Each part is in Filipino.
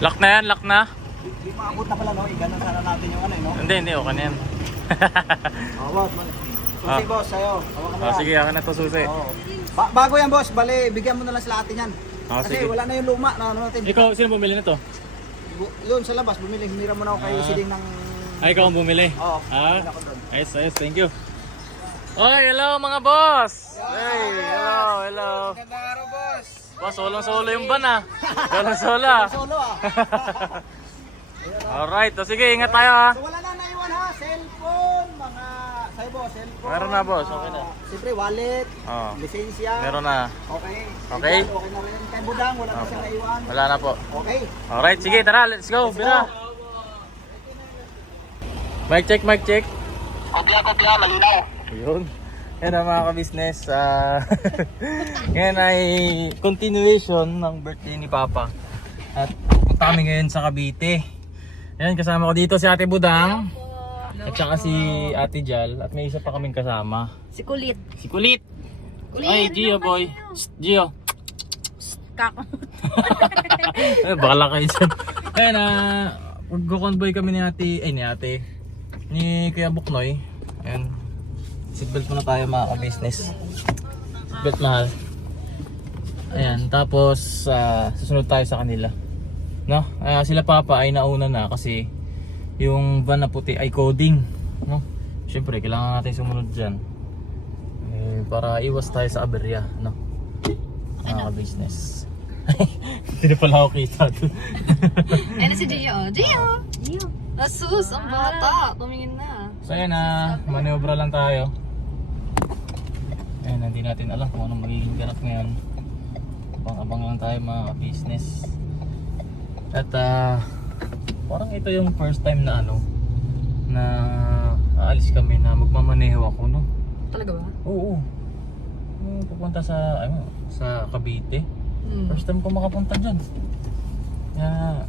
Lock na yan, lock na. Di maabot na pala, no? Iganon sana natin yung ano, no? Hindi, okay na yan. Boss. Susi, boss, sa'yo. Hawakan mo yan. Sige, akin na to susi. Bago yan, boss. Bali, bigyan mo na lang sila atin yan. Kasi Sige. wala na yung luma na ano natin. Ikaw, sino bumili na to? Yun sa labas, bumili. Hinira mo na ako kay Siding ng... Ay, ikaw ang bumili? Oo. Ako doon. Ayos, thank you. Okay, hello mga boss! Hey, hello. Magandang araw, boss. Boss, solong-solo yung van ah. Solong-solo ah. Solo, ah. Alright, sige, ingat tayo ah. So, wala na naiwan, ha? Cellphone, mga... Sa'yo, boss, cellphone. Meron na, boss. Okay na. Siyempre, wallet, Oo. lisensya. Meron na. Okay. Okay. Okay na rin. Kay Budang, wala na siyang naiwan. Wala na po. Okay. Alright, sige, tara, let's go. Bira. Mic check. Kopya, malinaw. Ayun. Yan ang mga ka-business. Ngayon ay continuation ng birthday ni Papa. At pupunta kami ngayon sa Cavite. Yan, kasama ko dito si Ate Budang. At saka si Ate Jal. At may isa pa kaming kasama. Si Kulit. Si Kulit. Ay, Gio boy. Shh, Gio. Kako. Bakala kayo dyan. Ayan, mag-convoy kami ni Kuya Buknoy. Ayan. Seatbelt muna tayo mga ka-business. Seatbelt mahal. Ayan, tapos susunod tayo sa kanila. No? Sila Papa ay nauna na kasi yung van na puti ay coding. No? Siyempre, kailangan natin sumunod dyan. Para iwas tayo sa aberya. No? Mga ka-business. Hindi na pala ako kita doon. Ano si Gio? Gio! Asus, ang bata. Tumingin na. So ayan maniobra lang tayo. Ayan, hindi natin alam kung anong magiging ganap ngayon. Abang-abang lang tayo mga business. At parang ito yung first time na na aalis kami na magmamaneho ako, no? Talaga ba? Oo. Pupunta sa Cavite. First time ko makapunta dyan. Kaya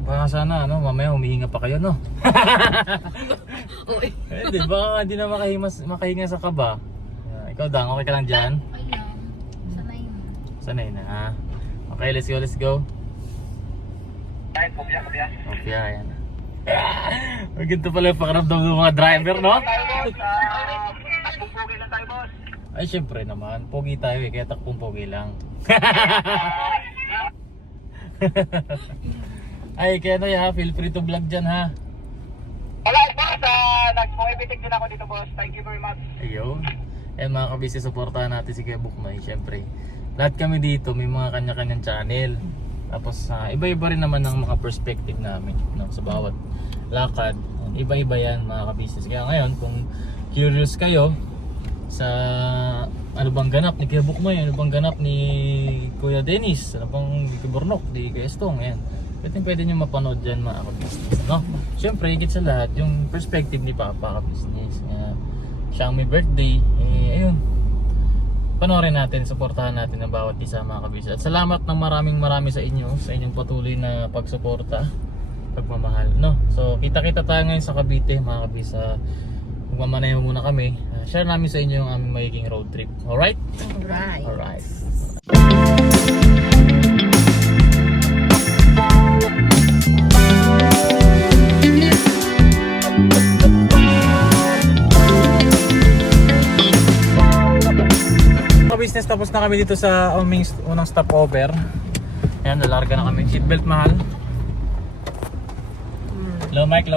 baka sana mamaya humihinga pa kayo, no? Di ba hindi na makahinga sa kaba. Ikaw Dang, okay ka lang dyan? Ay lang. Sanay na. Sanay na ha. Okay, let's go. Ay, kopya. Okay, ayan. Ganito pala yung pakiramdam ng mga driver, no? Pupugi lang tayo, boss. Ay, syempre naman. Pogi tayo kaya takpong pogi lang. Ay, kaya feel free to vlog dyan ha. Wala, boss. Nag-moibitig din ako dito, boss. Thank you very much. Ayun. Mga kabisi, supportahan natin si Kuya Buknoy. Syempre, lahat kami dito may mga kanya-kanyang channel. Tapos iba-iba rin naman ng mga perspective namin, no? Sa bawat lakad. Iba-iba yan mga kabisi. Kaya ngayon, kung curious kayo sa ano bang ganap ni Kuya Buknoy, ano bang ganap ni Kuya Dennis, ano bang ni Kuya Burnok, di Kuya Estong, yan. Pwede nyo mapanood dyan mga ka-business, no? Siyempre, higit sa lahat, yung perspective ni Papa ka-business. Siya ang may birthday, ayun. Panoorin natin, suportahan natin ang bawat isa mga ka-business. At salamat ng marami sa inyo, sa inyong patuloy na pagsuporta, pagmamahal, no? So, kita-kita tayo ngayon sa Cavite mga ka-business. Magmamaneho muna kami. Share namin sa inyo yung aming magiging road trip. Alright? Alright. Business, tapos na kami dito sa aming unang stopover. Ayan, nalarga na kami. Seatbelt mahal. Low mic.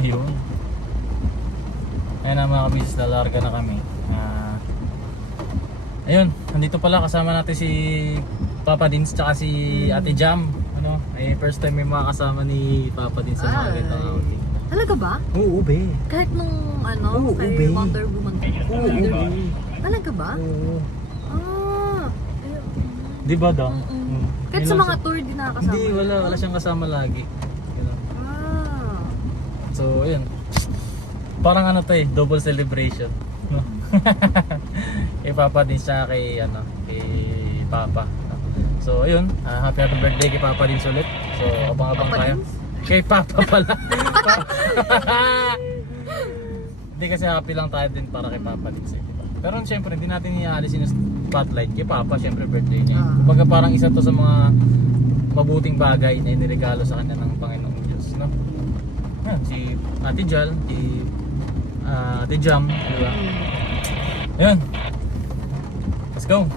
Ayun. Ayan na mga kabis, nalarga na kami. Ayun, nandito pala kasama natin si Papa Dins tsaka si Ate Jam. First time may mga kasama ni Papa Dins sa mga ganitong outing. Talaga ba? Oo, be. Kahit nung Oo, kay ube. Wonder Woman. Oo, be. Talaga ba? Oo. Ayun. Di ba daw? Kahit sa mga tour din nakakasama. Hindi, wala siyang kasama lagi. Ganun. So, ayun. Parang double celebration. No? Kay Papa din siya kay Papa. So, ayun. Happy birthday kay Papa din ulit. So, abang-abang Papa tayo. Dins? Kay Papa pala. Hindi kasi happy lang tayo din para kay Papa din. Diba? Pero siyempre, hindi natin iaalis yung spotlight kay Papa, siyempre birthday niya. Kumbaga parang isa to sa mga mabuting bagay na iniregalo sa kanya ng Panginoong Diyos, no? Yan, si Ate Jal, si Ate Jam, di ba? Ayan. Let's go!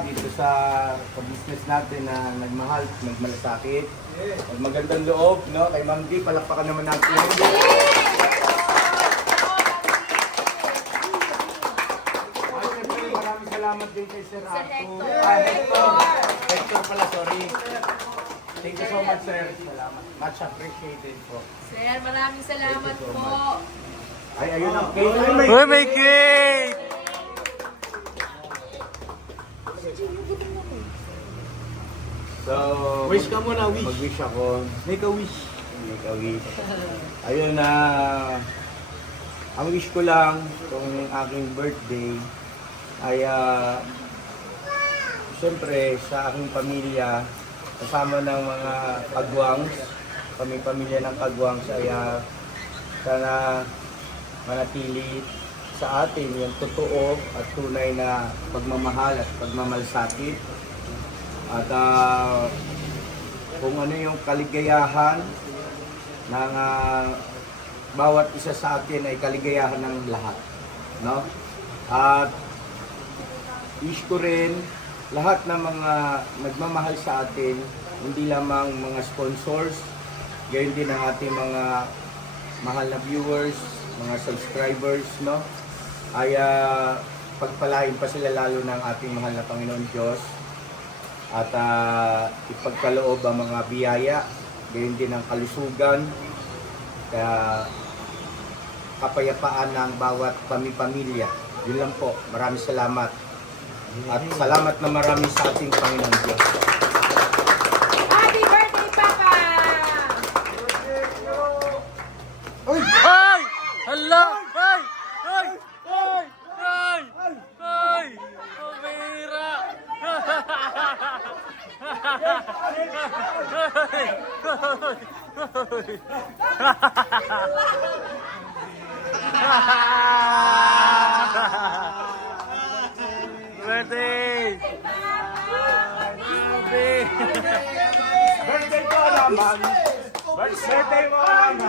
Dito sa business natin na nagmahal, nagmalasakit. At magandang loob, no? Kay Ma'am D, palakpakan naman natin. At siyempre, maraming salamat din kay Sir Arthur. Hector pala, sorry. Thank you so much, sir. Salamat. Much appreciated po. Sir, maraming salamat po. Ay, ayun ang cake. Uy, may cake! So, Wish ka muna, wish. mag-wish ako. Make a wish. Make a wish. Ayun na, ang wish ko lang kung aking birthday ay siyempre sa aking pamilya, kasama ng mga kagwangs, pamilya ng kagwangs ay sana manatili sa atin yung totoo at tunay na pagmamahal at pagmamalasakit. At kung ano yung kaligayahan ng bawat isa sa atin ay kaligayahan ng lahat, no? At wish ko rin lahat ng mga nagmamahal sa atin, hindi lamang mga sponsors, gayon din ang ating mga mahal na viewers, mga subscribers, no? Ay pagpalain pa sila lalo ng ating mahal na Panginoon Diyos. At ipagkaloob ang mga biyaya, gayon din ang kalusugan, kaya kapayapaan ng bawat pamilya. Yun lang po. Maraming salamat. At salamat na marami sa ating Panginoon Diyos. Happy birthday, Papa! Ay! Hala! Ay! Ay! Ay! Ay! Ay! Pabira! Birthday! Birthday ko naman! Birthday mo naman!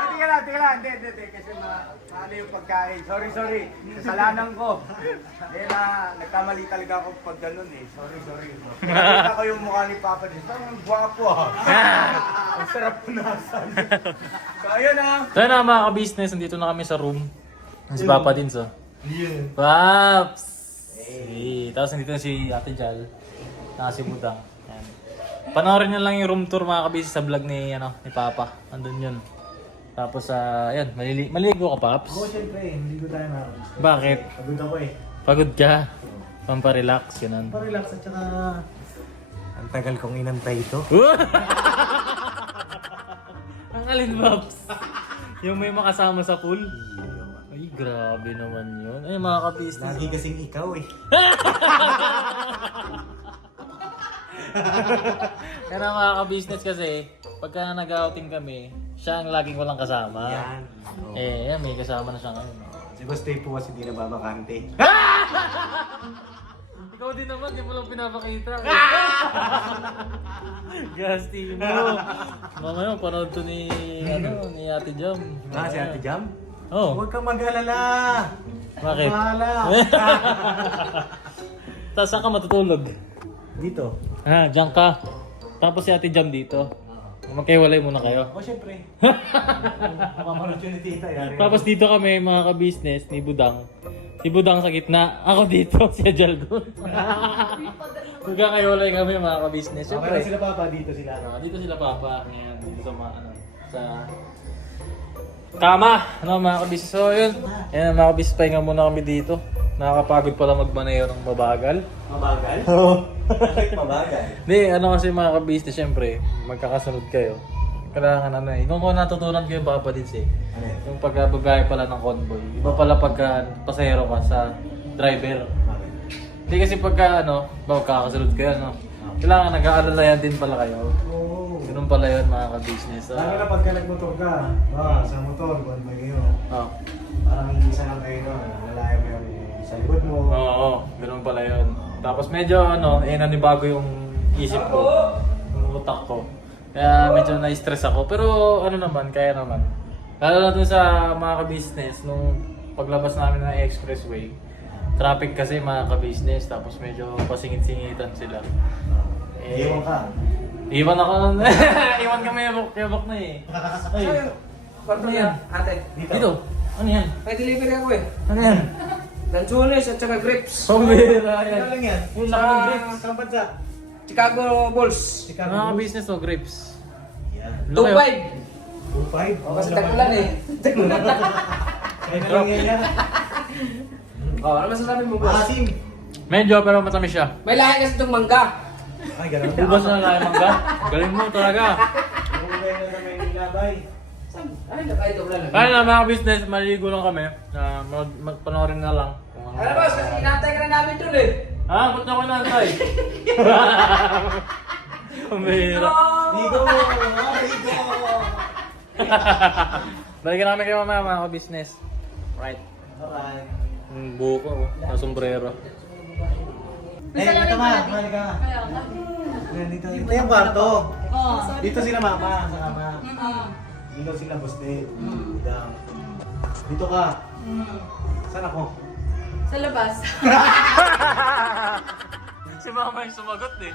Hindi ka Hindi. Kasi ano yung pagkain. Sorry. Kasalanan ko. Nagkamali talaga ako pag ganun eh. Sorry. Nakita ko yung mukha ni Papa dito. Ang gwapo ah. Ang sarap punasan. So ayun ah. Tayo na mga ka-business, nandito na kami sa room. Si Papa din so. Paps! Hey. Tapos nandito na si Ate Jal. Saka si Budang. Ayan. Panoorin nyo lang yung room tour mga ka-business sa vlog ni Papa. Andun yun. Tapos ayan, maligo ka Paps? Oo, syempre. Hindi ko tayo na. Bakit? Pagod ako eh. Pagod ka? Pamparelax, ganun. Pa-relax at saka... Ang tagal kong inantay ito. Ang alin, Paps? Yung may makasama sa pool? Ay, grabe naman yun. Ay, mga ka-business. Lagi kasing ikaw eh. Kaya mga ka-business kasi, pagka nag-outing kami, siya ang laging walang kasama. Yan. Oo. Eh, yan, may kasama na siya ngayon. Si Bastay po kasi di na babakante. Ikaw din naman, di mo lang pinapakita. Gasti mo. Mamaya, panood to ni Ate Jam. Si Ate Jam? Oh, Huwag kang mag-alala. bakit? Bahala. Tapos saan ka matutulog? Dito. Diyan ka. Tapos si Ate Jam dito. Magkahiwalay muna kayo. O syempre. Mapapanood yun ni Tita. Yari. Tapos dito kami mga ka-business ni Budang. Si Budang sa gitna, ako dito, si Ajalgon. Magkakahiwalay kami mga ka-business. Okay Siyempre. sila Papa, dito sila. Dito sila Papa. Ngayon, dito sa sa kama. Mga ka-business. So yun. Yan mga ka-business, pahinga muna kami dito. Nakakapagod pala magmaneho ng mabagal. Mabagal? Oo. Bakit mabagal? Hindi, kasi mga ka-business, syempre, magkakasunod kayo. Kailangan kung natutunan ko yung Papa din Ano yun? yung pagbabiyahe pala ng convoy. Iba pala pagka pasahero ka sa driver. Bakit? Hindi kasi pagka magkakasunod kayo, kailangan nag-aalalayan din pala kayo. Oo. Ganun pala yun mga ka-business. Lalo na pagka nagmotor ka, sa motor, buwan ba kayo? Oh. Parang isa lang kayo no, nalaya mo yung sa likod mo. Oo, ganun pala yun. Tapos medyo nanibago yung isip ko, yung utak ko. Kaya medyo na-stress ako. Pero kaya naman. Lalo na dun sa mga ka-business, nung paglabas namin ng expressway, traffic kasi mga ka-business, tapos medyo pasingit-singitan sila. Iwan ka. Iwan ako nun. Iwan kami yabok na eh. Ay, ano yan? Ate, Dito. Ano yan? may delivery ako eh. Ano yan? Lanzones at saka grapes. Pambira Ano yan. lang yan? Yung laki ng grapes. Saan bansa? Chicago Bulls. Chicago Mga Bulls? business o grapes. Yan. 2.5. 2.5? O kasi tagpulan eh. Tagpulan. Kaya na lang yan yan. O, ano masasabi mo boss? Maasim. Medyo pero matamis siya. May lahi kasi itong mangga. Ay, ganun. Ubas na lang mangga. Galing mo talaga. Yung gano'n na may nilabay. Ay, ito pala lang. Kaya na mga business, maliligo lang kami. Magpanoorin na lang. Kung ano. Ano boss, kasi inatay ka na namin dun eh. Ba't na ko nantay? Pambira. Ligo! Ligo! Balikan namin kayo mamaya mga ka-business. Right. Alright. Yung buko, na sombrero. Eh, ito ma, balik ka. Dito yung kwarto. Dito sila mama, sa kama. Dito sila boste. Dito ka. Saan ako? Sa labas. Si mama yung sumagot eh.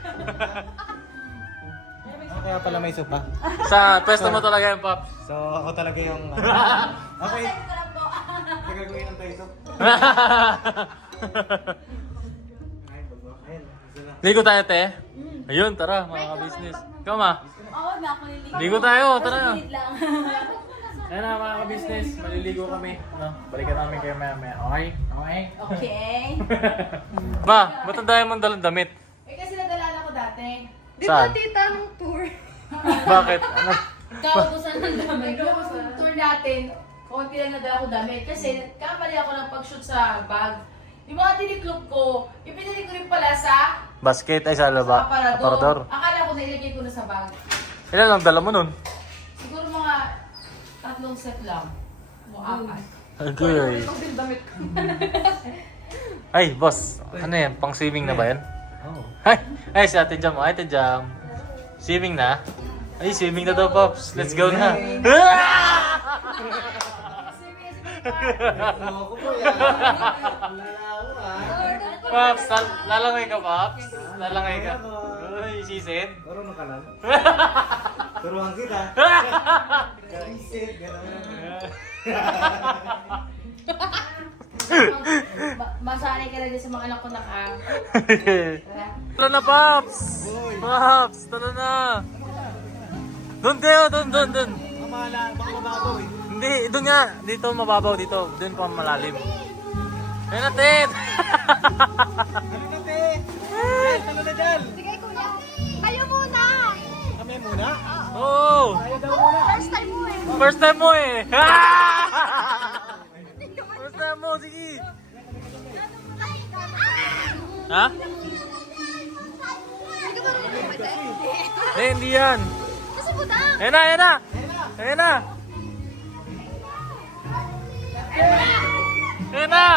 Kaya pala may sopa. Sa pwesto mo talaga yung Pops. So, ako talaga yung... Okay. Tagal ko inantay ito. Ligo tayo, te. Ayun, tara, mga ka-business. Ikaw, ma. Oo, na ako niligo. Ligo tayo, tara na. Minute lang. Ayan na, mga ka-business. Maliligo kami. Balikan namin kayo maya-maya. Okay? Okay? Okay. Ma, ba't ang dami mong dalang damit? Eh kasi nadalala ko dati. Di Saan? ba tita nung tour? Bakit? Ano? Kaubusan ng damit. Yung tour natin, konti lang nadala ko damit. Kasi kamali ako ng pag-shoot sa bag. Yung mga tiniklop ko, ipinili ko rin pala sa Basket ay sa laba. aparador. Akala ko nailagay ko na sa bag. Ilan ang dala mo nun? Siguro mga 3 set lang. O 4. Agay. Itong din damit ko. Ay, boss. Ano yan? Pang swimming na ba yan? Oo. Ay, si Ate Jam. Ay, Ate Jam. Swimming na? Ay, swimming na daw, Pops. Let's go na. Ako po yan. Wala ako Pops, lalangay ka, Pops? Lalangay ka. Uy, sisid. Marunong ka lang. Turuan kita. Sisid, gano'n. Masanay ka na din sa mga anak ko na ka. Tara na, Pops! Pops, tara na! Doon kayo, doon. Mamala, baka mababaw eh. Hindi, doon nga. Dito mababaw, dito. Doon pa malalim. Ayun natin! Ano na, te? Talo na dyan. Sige, kuya. Kayo muna. Kami muna. Oo! Tayo daw muna. First time mo eh. First time mo eh! First time mo, sige! Ha? Hindi ka marunong kumite. Eh, hindi yan. Kasi buta. Ayun na, ayun na! Ayun na! Ayun na!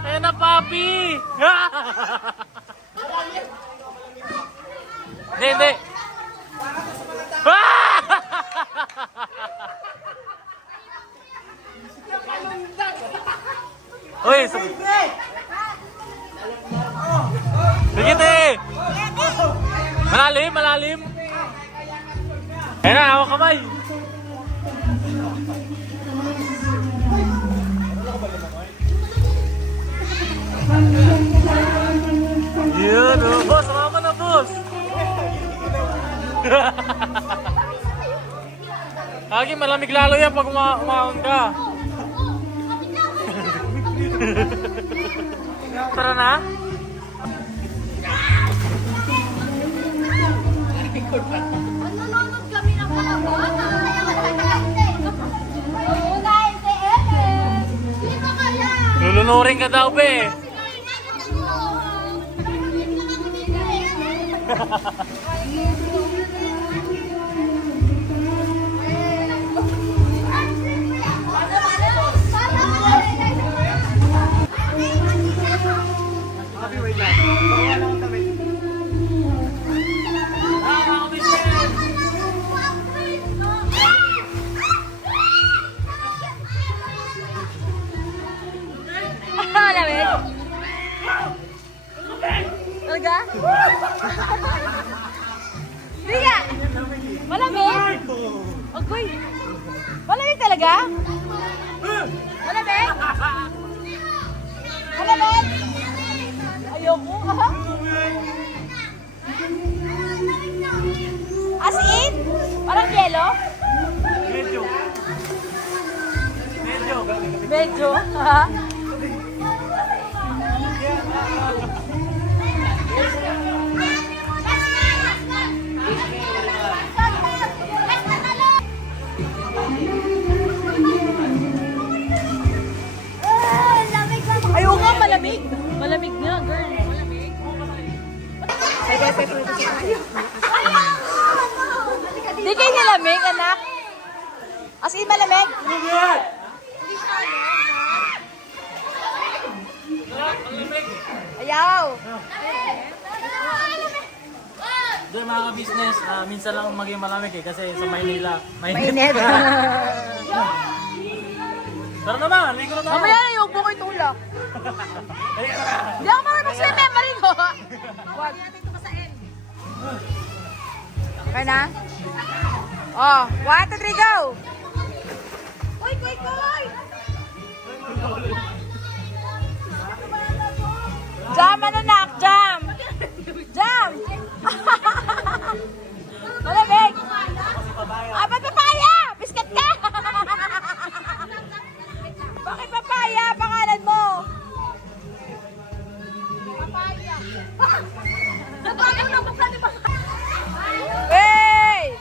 Ayun na, papi! Hindi. Uy, sige, te! Malalim! Ayun na, hawak kamay! Yun, oh. Boss, sumama na, boss! Lagi malamig lalo yan pag umahon ka. Tara na. Nanonood kami ng mga bata. Oo, dahil si Ellen. Hindi ba kaya? Lulunurin ka daw, be. Happy wait lang. Wala lang ang damit. Malamig? Talaga? Biga! Malamig? Agoy! Malamig talaga? Malamig? Malamig? Ayoko, aha. As in? Parang yelo? Medyo? Ha? Ayaw nga, malamig. Malamig nga, girl. Malamig? Di kayo nilamig, anak? As in, malamig? Ayaw. Doon mga ka-business, minsan lang maging malamig eh kasi sa Maynila. Mainit. Tara naman, ligo na tayo. Mamaya na yung bukoy tulak. Hindi ako marunong swim, marin ko. Wag. Okay na? Oh, 1, 2, 3, go! Koy! Jam, ano nak? Jam! Jam! Malamig! Ah, ba't papaya? Biskat ka! Bakit papaya? Pangalan mo? Papaya. Napagaw na bukla ni Papaya. Hey!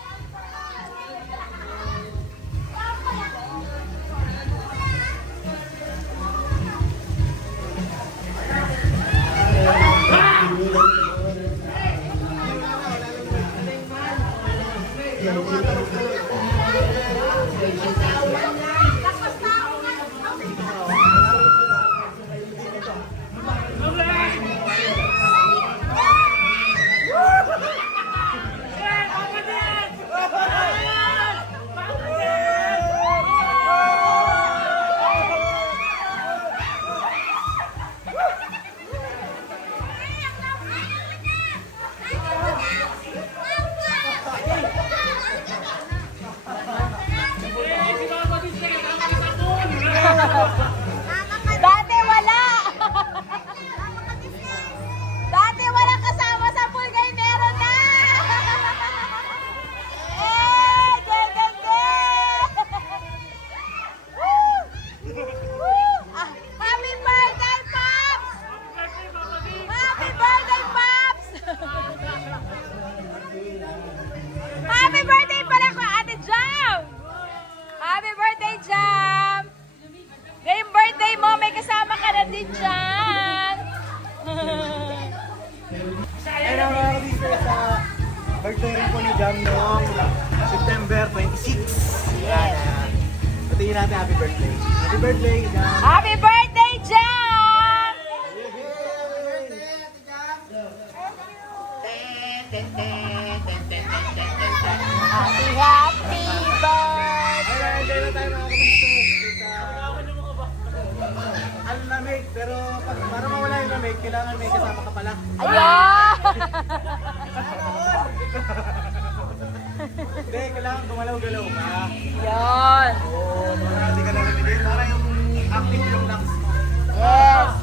Dati wala! Dati wala kasama sa pool, ngayon meron na! Eh! Gaganda! Woo! Woo! Ah, happy birthday, Pops! Happy birthday, Pops! Happy birthday pala ko, Ate Jam! Happy birthday, Jam! Ngayong birthday mo, may kasama ka na din dyan! Ayun ang mga kabisnes sa birthday rin po ni Jam noong September 26. Yes. Patingin natin happy birthday. Happy birthday, Jam! Happy birthday, Jam! Happy birthday! Ayun, enjoy na tayo mga kabisnes. Ang lamig, pero para mawala yung lamig, kailangan may kasama ka pala. Ayun! Hindi, kailangan gumalaw-galaw ka. Yun! Oo, para hindi ka nalamigin. Para yung active yung lungs mo. Yes!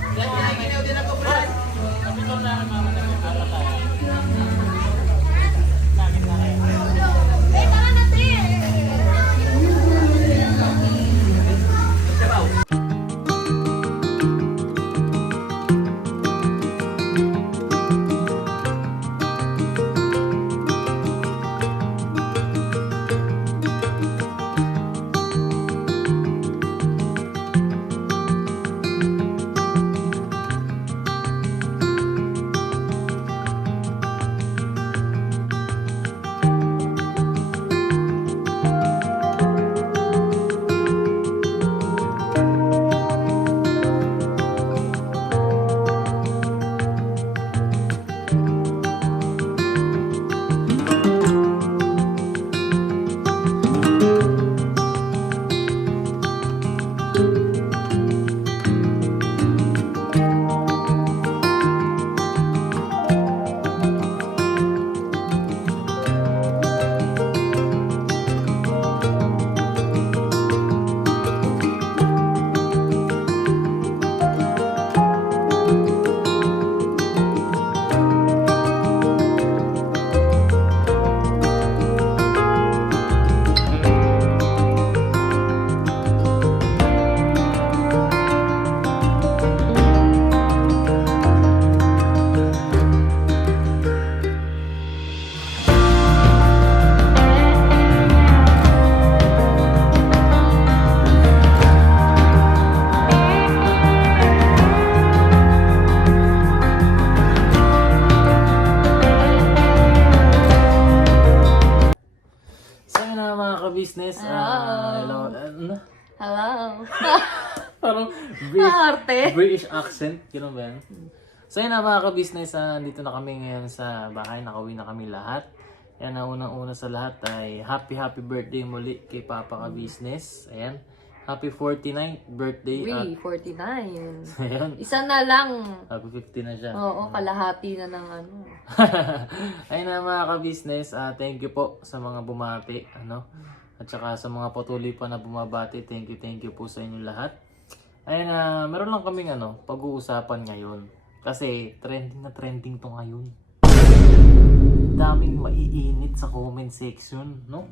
business. Hello. Ano? Hello. Parang Arte. British accent. Gano'n ba yan? So yun na mga ka-business, dito na kami ngayon sa bahay. Nakauwi na kami lahat. Yan na unang-una sa lahat ay happy birthday muli kay Papa ka-business. Ayan. Happy 49th birthday. Uy, 49. Ayan. Isa na lang. Happy 50 na siya. Oo, kalahati na ng ano. Ayun na mga ka-business, thank you po sa mga bumati, ano? At saka sa mga patuloy pa na bumabati, thank you po sa inyo lahat. Ayun na, meron lang kaming pag-uusapan ngayon. Kasi trending na trending to ngayon. Daming maiinit sa comment section, no?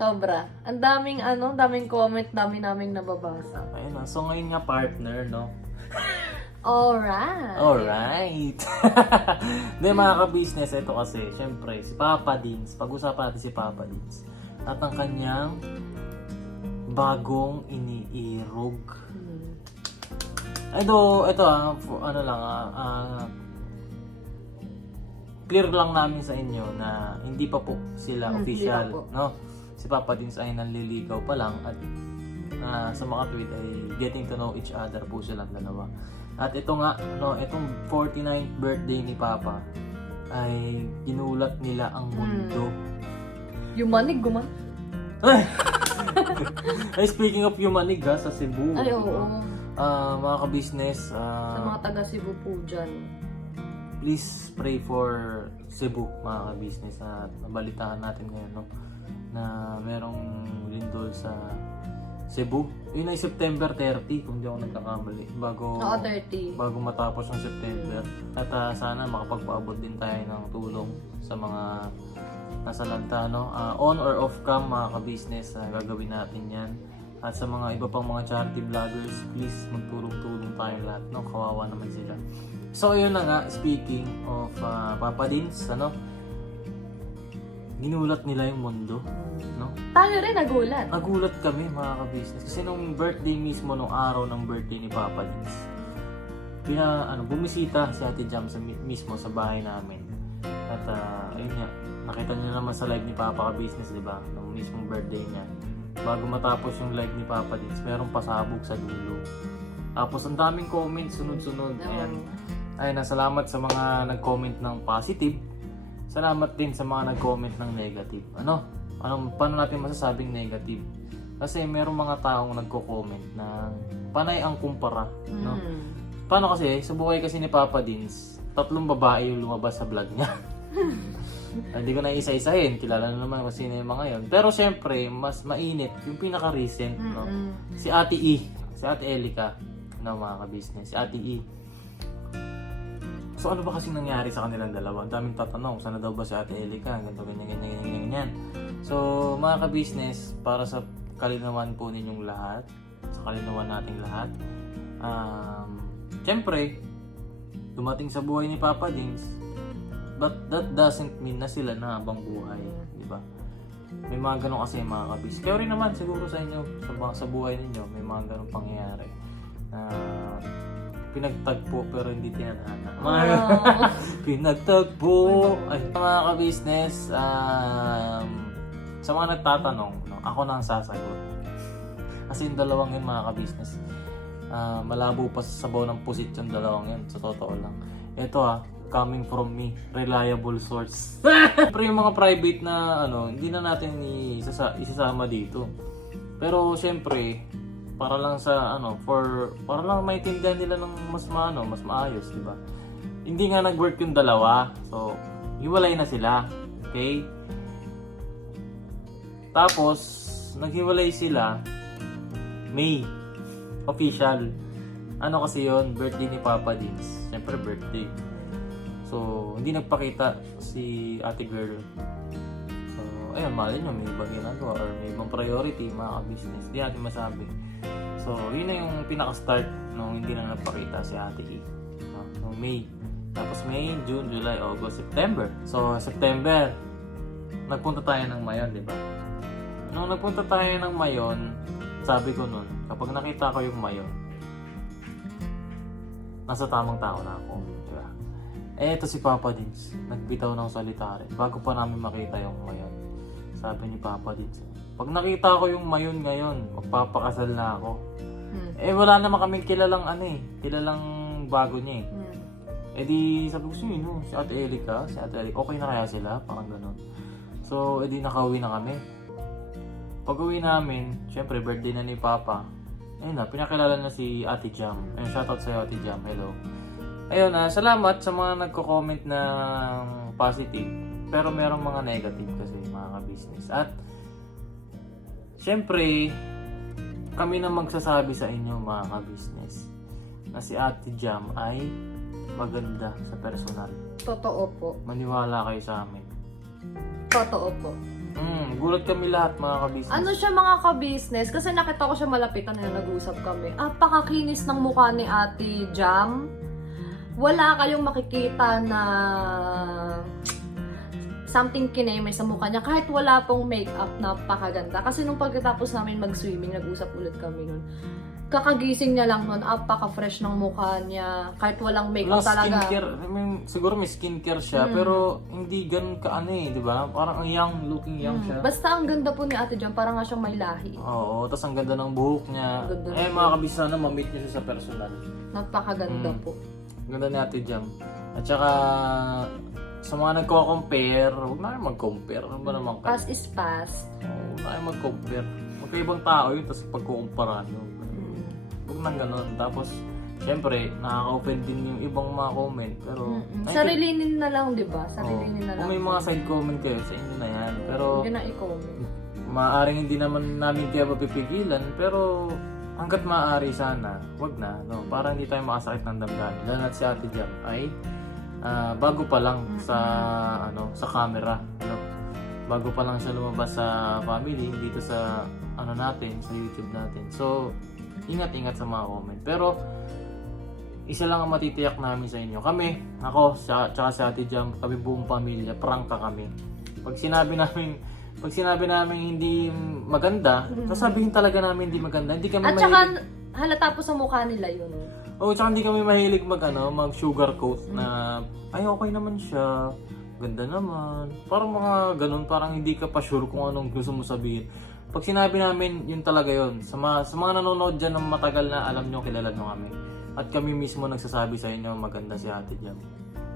Sobra. Ang daming comment, naming nababasa. Ayun na, so ngayon nga partner, no? Alright. Alright. Hindi mga ka-business, ito kasi, syempre, si Papa Dins. Pag-usapan natin si Papa Dins. At ang kanyang bagong iniirog. Ito clear lang namin sa inyo na hindi pa po sila official, hindi pa po. no? Si Papa Dins ay nanliligaw pa lang at sa mga tweet ay getting to know each other po silang dalawa. At ito nga, itong 49th birthday ni Papa ay ginulat nila ang mundo. Yumanig, Ay, speaking of Yumanig sa Cebu. Ay, oo. diba? Mga ka-business, Sa mga taga Cebu po dyan. please pray for Cebu, mga ka-business. At nabalitaan natin ngayon, no? Na merong lindol sa Cebu. Yun ay September 30 kung di ako nagkakamali. Bago Oo, 30. bago matapos ang September. At sana makapagpaabot din tayo ng tulong sa mga nasa lanta, no? On or off cam, mga ka-business, gagawin natin yan. At sa mga iba pang mga charity vloggers, please magtulong-tulong tayo lahat, no? Kawawa naman sila. So yun na nga, speaking of Papa Dins, ano? Ginulat nila yung mundo, no? Tayo rin nagulat. Nagulat kami, mga ka-business, kasi nung birthday mismo, nung araw ng birthday ni Papa Dins, bumisita si Ate Jam mismo sa bahay namin. At ayun nga, nakita niyo naman sa live ni Papa ka-business, di ba? Nung mismong birthday niya. Bago matapos yung live ni Papa Dins, merong pasabog sa dulo. Tapos ang daming comments, sunod-sunod. Ayun, salamat sa mga nag-comment ng positive. Salamat din sa mga nag-comment ng negative. Paano natin masasabing negative? Kasi merong mga taong nagko-comment na panay ang kumpara, no? Paano kasi, sa buhay kasi ni Papa Dins, 3 babae yung lumabas sa vlog niya. Hindi ko na isa-isahin, kilala na naman kung sino yung mga yun. Pero syempre, mas mainit yung pinaka-recent, no? Si Ate E, si Ate Elica, no, mga ka-business, si Ate E. So ano ba kasing nangyari sa kanilang dalawa? Ang daming tatanong, sana daw ba si Ate Elica? Ganito, ganyan. So mga ka-business, para sa kalinawan po ninyong lahat, sa kalinawan nating lahat, syempre, dumating sa buhay ni Papa Dins, but that doesn't mean na sila na habang buhay, di ba? May mga ganun kasi mga kabis. Kaya rin naman siguro sa inyo, sa buhay ninyo, may mga ganun pangyayari. Pinagtagpo pero hindi tinadhana. Pinagtagpo! Ay, mga ka-business, sa mga nagtatanong, no, ako na ang sasagot. Kasi yung dalawang yun, mga ka-business, malabo pa sa sabaw ng pusit yung dalawang yun, sa totoo lang. Ito coming from me, reliable source. Pero yung mga private na hindi na natin isasama dito. Pero syempre, para lang sa para lang maintindihan nila ng mas maayos, di ba? Hindi nga nag-work yung dalawa. So, hiwalay na sila. Okay? Tapos, naghiwalay sila May. Official. Ano kasi yon, birthday ni Papa Dins. Siyempre birthday. So, hindi nagpakita si ate girl. So, ayun, malay nyo, may ibang ginagawa or may ibang priority, mga business. Hindi natin masabi. So, yun na yung pinaka-start nung hindi na nagpakita si ate E. So, May. Tapos May, June, July, August, September. So, September, nagpunta tayo ng Mayon, di ba? Nung nagpunta tayo ng Mayon, sabi ko nun, kapag nakita ko yung Mayon, nasa tamang tao na ako. Diba? Ito si Papa Dins, nagbitaw ng salita rin. Bago pa namin makita yung Mayon, sabi ni Papa Dins, pag nakita ko yung Mayon ngayon, magpapakasal na ako. Wala naman kaming kilalang kilalang bago niya di sabi ko si Ate Elica, okay na kaya sila? Parang ganun. So, di nakauwi na kami. Pag uwi namin, syempre birthday na ni Papa. Ayun na, pinakilala na si Ate Jam. Ayun, shoutout sa'yo Ate Jam, hello. Ayun salamat sa mga nagko-comment ng positive. Pero merong mga negative kasi, mga ka-business. At, syempre, kami na magsasabi sa inyo, mga ka-business, na si Ate Jam ay maganda sa personal. Totoo po. Maniwala kayo sa amin. Totoo po. Gulat kami lahat, mga ka-business. Ano siya, mga ka-business? Kasi nakita ko siya malapitan na nag-usap kami. Apakakinis ng mukha ni Ate Jam. Wala kayong makikita na something kineme sa mukha niya. Kahit wala pong makeup, napakaganda. Kasi nung pagkatapos namin mag-swimming, nag-usap ulit kami nun. Kakagising niya lang nun, apaka-fresh ng mukha niya. Kahit walang makeup talaga. Skincare, siguro may skincare siya, pero hindi ganun di ba? Parang young, looking young siya. Basta ang ganda po ni Ate Jam, parang nga siyang may lahi. Oo, tapos ang ganda ng buhok niya. Mga kabisa na, ma-meet niyo siya sa personal. Napakaganda po. Ganda ni Ate Jam. At saka, sa mga nagko-compare, huwag na kayo mag-compare. Ano ba naman kayo? Past is past. Huwag na kayo mag-compare. Magkaibang tao yun, tapos pagkukumpara nyo. Huwag nang ganun. Tapos, syempre, nakaka-open din yung ibang mga comment. Pero, Sarilinin na lang, di ba? Sarilinin na lang. Kung may mga side comment kayo, sa inyo na yan. Pero, yun ang i-comment. maaaring hindi naman namin kaya mapipigilan, pero hanggat maaari sana, wag na, no? Para hindi tayo makasakit ng damdamin. Lalo na si Ate Jam ay bago pa lang sa sa camera, no? Bago pa lang siya lumabas sa family dito sa natin, sa YouTube natin. So, ingat-ingat sa mga comment. Pero isa lang ang matitiyak namin sa inyo. Kami, ako, tsaka si Ate Jam, kami buong pamilya, prangka kami. Pag sinabi namin hindi maganda, sasabihin talaga namin hindi maganda. Hindi kami At saka, halata po sa mukha nila yun. Oo, tsaka hindi kami mahilig mag sugarcoat na ay okay naman siya, ganda naman. Parang mga ganun, parang hindi ka pa sure kung anong gusto mo sabihin. Pag sinabi namin, yun talaga yun. Sa mga nanonood dyan ng matagal na, alam nyo, kilala nyo kami. At kami mismo nagsasabi sa inyo, maganda si Ate Jam.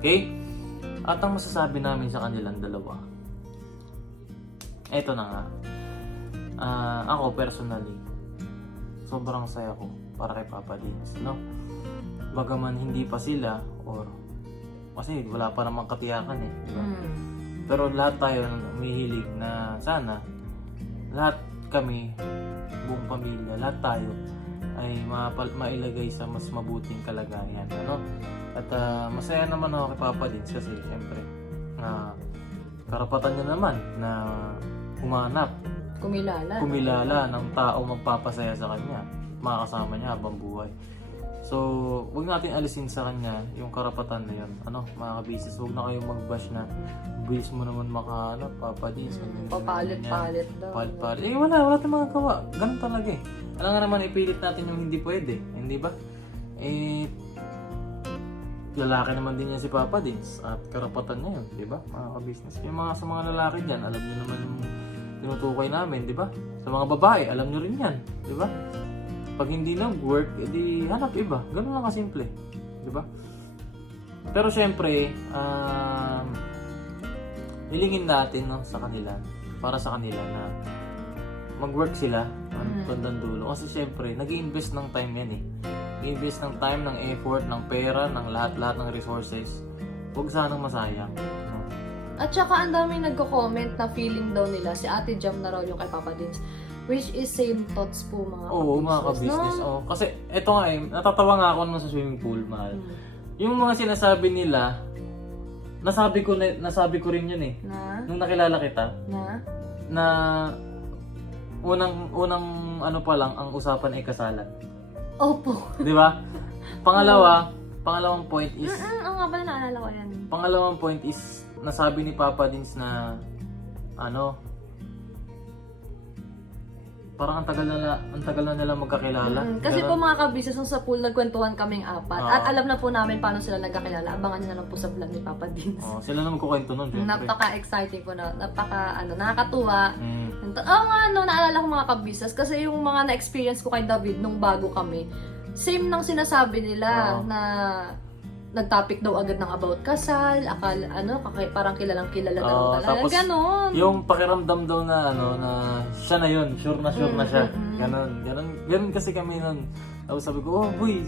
Okay? At ang masasabi namin sa kanilang dalawa, eto na nga. Ako personally, sobrang saya ko para kay Papa Dins, no? Bagaman hindi pa sila, or kasi wala pa namang katiyakan eh, di ba? Pero lahat tayo umihilig na sana lahat kami, buong pamilya, lahat tayo ay mailagay sa mas mabuting kalagayan, ano? At masaya naman ako kay Papa Dins kasi syempre karapatan niya naman na humanap, kumilala ng tao magpapasaya sa kanya, makakasama niya habang buhay. So, huwag natin alisin sa kanya yung karapatan na yun. Mga ka-business, huwag na kayong mag-bash na bilis mo naman Papa Dins. Papalit-palit daw. Palit-palit. Wala tayong magagawa. Ganun talaga eh. Alam nga naman, ipilit natin yung hindi pwede. Hindi ba? Lalaki naman din yan si Papa Dins at karapatan niya yun, di ba? Mga ka-business. Sa mga lalaki dyan, alam niyo naman yung tinutukoy namin, di ba? Sa mga babae, alam niyo rin yan, di ba? Pag hindi nag-work, edi hanap iba. Ganun lang kasimple. Di ba? Pero syempre, hilingin natin sa kanila, para sa kanila na mag-work sila bandang dulo. Kasi syempre, nag-i-invest ng time yan eh. Nag-i-invest ng time, ng effort, ng pera, ng lahat-lahat ng resources. Huwag sanang masayang. No? At saka ang dami nagko-comment na feeling daw nila si Ate Jam na raw yung kay Papa Dins. Which is same thoughts po mga Oo, mga ka-business. no? Kasi eto nga natatawa nga ako naman sa swimming pool, mahal. Yung mga sinasabi nila, nasabi ko rin yun eh. Na? Nung nakilala kita, na unang pa lang ang usapan ay kasalan. Opo. Di ba? Pangalawang point is Oo nga pala, naalala ko yan. Pangalawang point is nasabi ni Papa Dins na parang ang tagal na nila magkakilala. Kasi po mga ka-business, nung sa pool nagkwentuhan kaming apat. At alam na po namin paano sila nagkakilala. Abangan nyo na lang po sa vlog ni Papa Dins. Sila na magkukwento nun, syempre. Napaka-exciting po na, nakakatuwa. Oo nga, naalala ko mga ka-business. Kasi yung mga na-experience ko kay David nung bago kami, same nang sinasabi nila na nag-topic daw agad ng about kasal, parang kilalang kilala na lang talaga. Tapos, ganon. yung pakiramdam daw na na siya na yun, sure na siya. Ganon kasi kami nun. Tapos sabi ko, boy.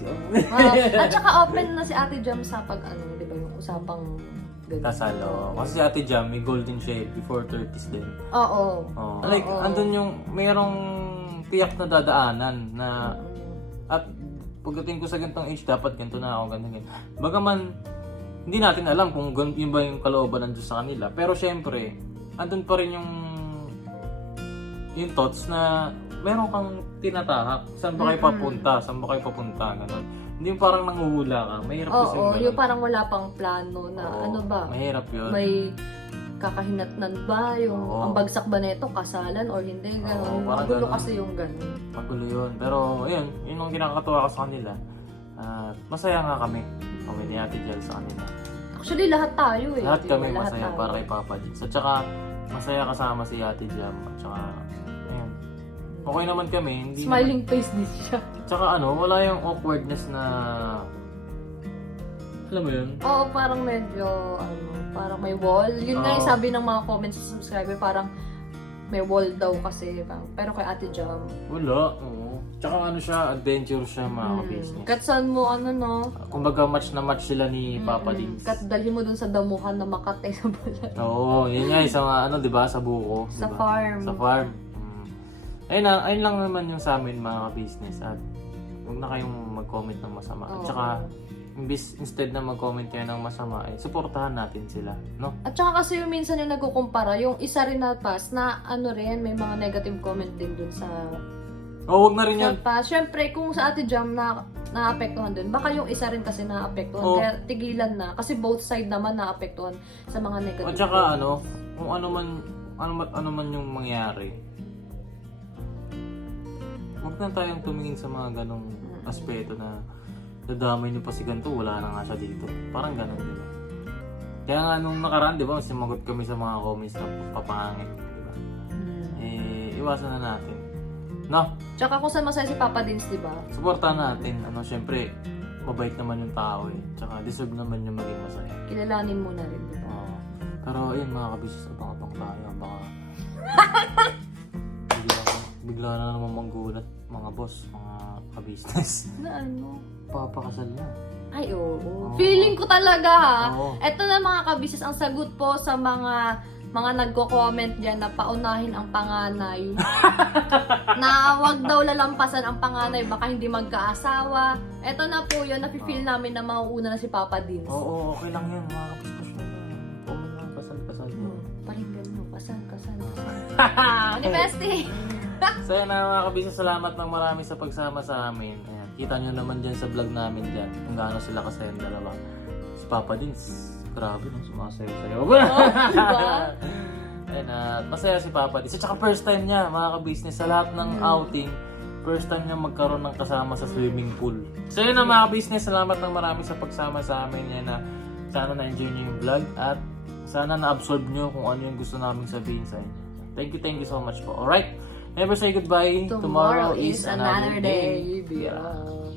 At saka open na si Ate Jam sa di ba yung usapang ganun. Kasal, Kasi si Ate Jam, may golden shade before 30s din. Oo. Andun yung, mayroong tiyak na dadaanan na, at pagdating ko sa ganitong age, dapat ganito na ako, ganito. Bagaman, hindi natin alam kung yun ba yung kalooban ng Diyos sa kanila. Pero syempre, andun pa rin yung thoughts na meron kang tinatahak. Saan ba kayo papunta? Ganun. Hindi yung parang nanguhula ka. Mahirap kasi yung parang wala pang plano na mahirap yun. May kakahinatnan ba? Ang bagsak ba neto? Kasalan or hindi? Ganun. Magulo kasi yung ganun. Magulo yun. Pero yun ang kinakatuwa ko sa kanila. Masaya nga kami. Kami ni Ate Jel sa kanila. Actually, lahat tayo eh. Lahat kami Lahat masaya tayo. para kay Papa Dins. At saka, masaya kasama si Ate Jam. At saka, ayun. Okay naman kami. Hindi Smiling face din siya. At saka wala yung awkwardness na... Alam mo yun? Oo, parang medyo, parang may wall. Yun nga yung sabi ng mga comments sa subscriber, parang may wall daw kasi. Pero kay Ate Jam, Wala. Tsaka siya, adventure siya mga ka-business. katsan mo Kumbaga match na match sila ni Papa Dins. dalhin mo dun sa damuhan na Makati sa balat. Oo, yun nga sa mga di ba, sa buko. Sa diba? farm. Sa farm. ayun lang naman yung sa amin mga business at huwag na kayong mag-comment ng masama. At Oo. saka, instead na mag-comment kayo ng masama, suportahan natin sila, no? At saka kasi yung minsan yung nagkukumpara, yung isa rin na pass na ano rin, may mga negative comment din dun sa O, huwag na rin yan. pass. Siyempre, kung sa Ate Jam na naapektuhan dun, baka yung isa rin kasi naapektuhan. Oo. Kaya tigilan na. Kasi both side naman naapektuhan sa mga negative. At saka kung ano man yung mangyari, huwag na tayong tumingin sa mga ganong aspeto na dadamay niyo pa si ganito, wala na nga siya dito. Parang ganon, di ba? Kaya nga nung nakaraan, di ba, sumagot kami sa mga comments na papangangit, di ba? Iwasan na natin. No? Tsaka kung saan masaya si Papa Dins, di ba? Suportahan natin. Syempre, mabait naman yung tao eh. Tsaka deserve naman yung maging masaya. Kilalanin mo na rin, di ba? Oo. Pero ayun mga kabisnes, abang-abang tayo. Baka bigla na naman manggulat mga boss, mga kabisnes. Na ano? Papakasal na. Ay, oo. Oo. Feeling ko talaga ha. Oo. Eto na mga kabisnes, ang sagot po sa mga nagko-comment dyan na paunahin ang panganay. Na wag daw lalampasan ang panganay, baka hindi magkaasawa. Eto na po yun, nafe-feel namin na mauuna na si Papa Dins. Oo, okay lang yan mga kabisnes na. Comment lang, kasal mo. Paringgan mo, kasal. Ni Bestie! So yun na mga kabisnes, salamat ng marami sa pagsama sa amin. Ayan, kita nyo naman dyan sa vlog namin dyan kung gaano sila kasayang dalawa. Si Papa Dins, grabe nung sumasayo-sayo. Diba? Ayun, masaya si Papa Dins. At saka first time niya mga kabisnes sa lahat ng outing. First time niya magkaroon ng kasama sa swimming pool. So yun na mga kabisnes, salamat ng marami sa pagsama sa amin. Yan na sana na-enjoy nyo yung vlog at sana na-absorb nyo kung ano yung gusto namin sabihin sa inyo. Thank you so much po. Alright? Never say goodbye. Tomorrow is another day. Yeah.